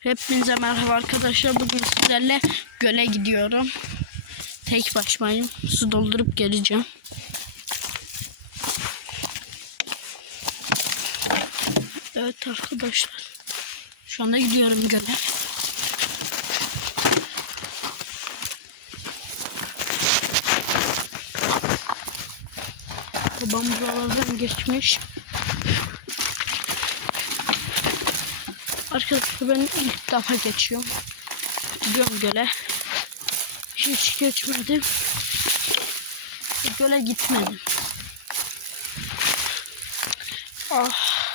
Hepinize merhaba arkadaşlar. Bugün sizlerle göle gidiyorum. Tek başımayım. Su doldurup geleceğim. Evet arkadaşlar. Şu anda gidiyorum göle. Babam buralardan geçmiş. Arkadaşlar ben ilk defa geçiyorum. Gidiyorum göle. Hiç geçmedim. Göle gitmedim. Ah.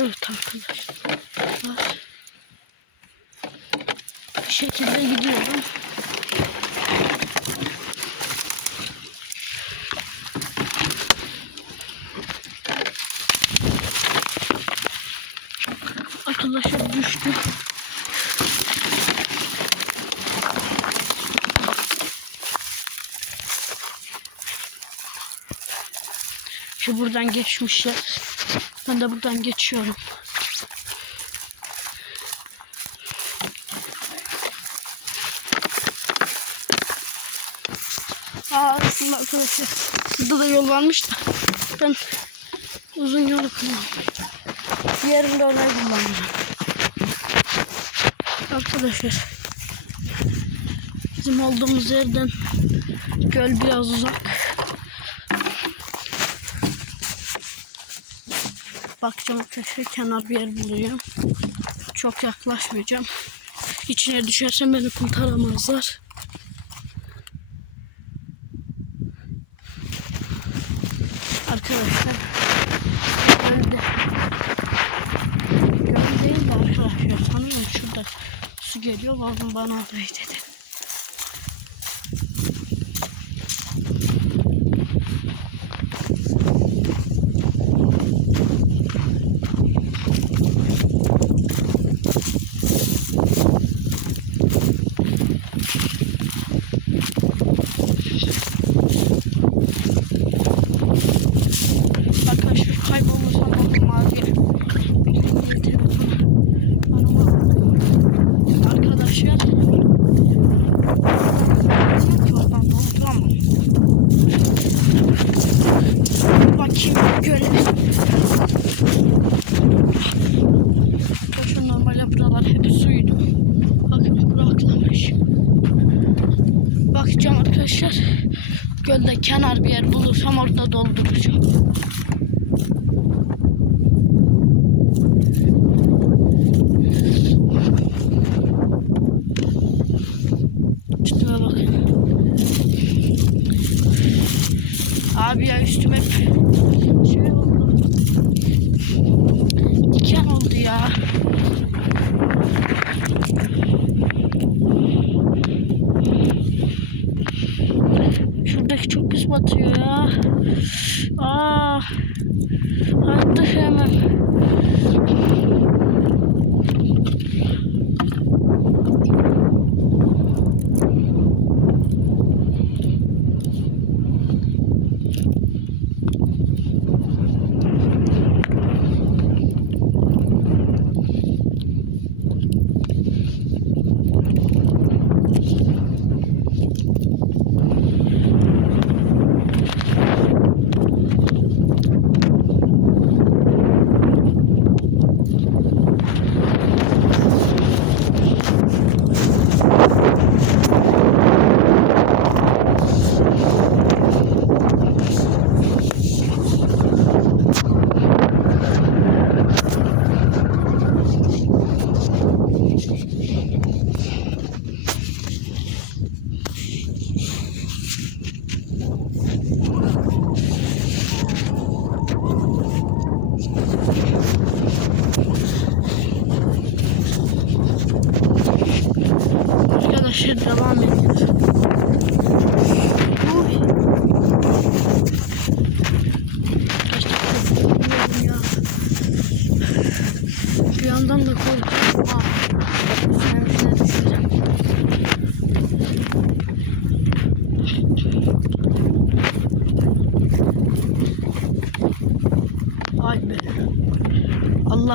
Evet arkadaşlar. Bir şekilde gidiyorum. Arkadaşlar düştü. Şu buradan geçmişler. Ben de buradan geçiyorum. Aa aslında arkadaşlar burada da yol varmış da ben uzun yolu kullanıyorum. Diğerinde orayı kullanacağım. Arkadaşlar bizim olduğumuz yerden göl biraz uzak. Bakacağım arkadaşlar kenar bir yer bulacağım. Çok yaklaşmayacağım. İçine düşersem beni kurtaramazlar. Arkadaşlar gölde göl de arkadaşlar sanıyorum şurada su geliyor babam bana orayı dedi. Arkadaşlar kaybolmasam babam abi. Bir telefonu bana bak. Arkadaşlar. Oradan ne oldu ama. Bakayım göle. Arkadaşlar normalde buralar hep suydu. Bakın kuraklamış. Bakacağım arkadaşlar. Gölde kenar bir yer bulursam orada dolduracağım. Üstüme bakın. Abi ya üstüm hep şey oldu. Diken oldu ya.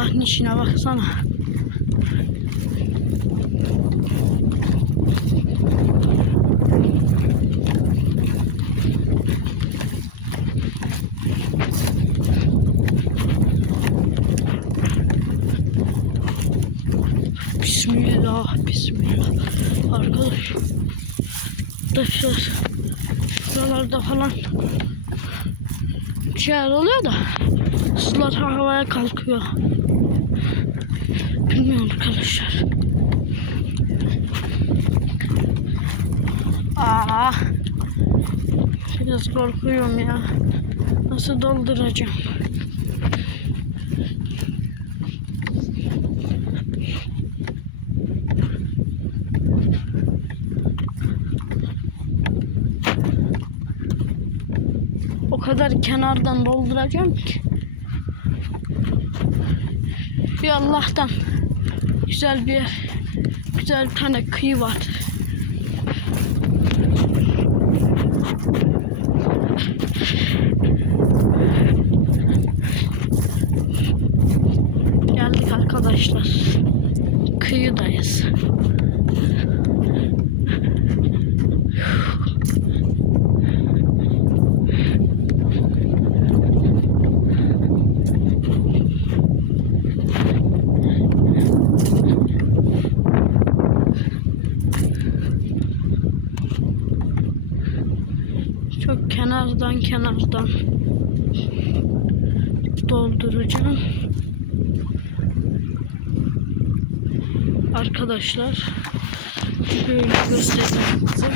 Allah'ın işine baksana. Bismillah, Bismillah. Arkadaş. Arkadaşlar. Şuralarda falan şeyler oluyor da sular havaya kalkıyor. Bilmiyorum arkadaşlar. Aa, biraz korkuyorum ya. Nasıl dolduracağım? O kadar kenardan dolduracağım ki. Bir Allah'tan güzel bir güzel bir tane kıyı var. Geldik arkadaşlar. Kıyıdayız. kenardan dolduracağım. Arkadaşlar böyle göstereyim size.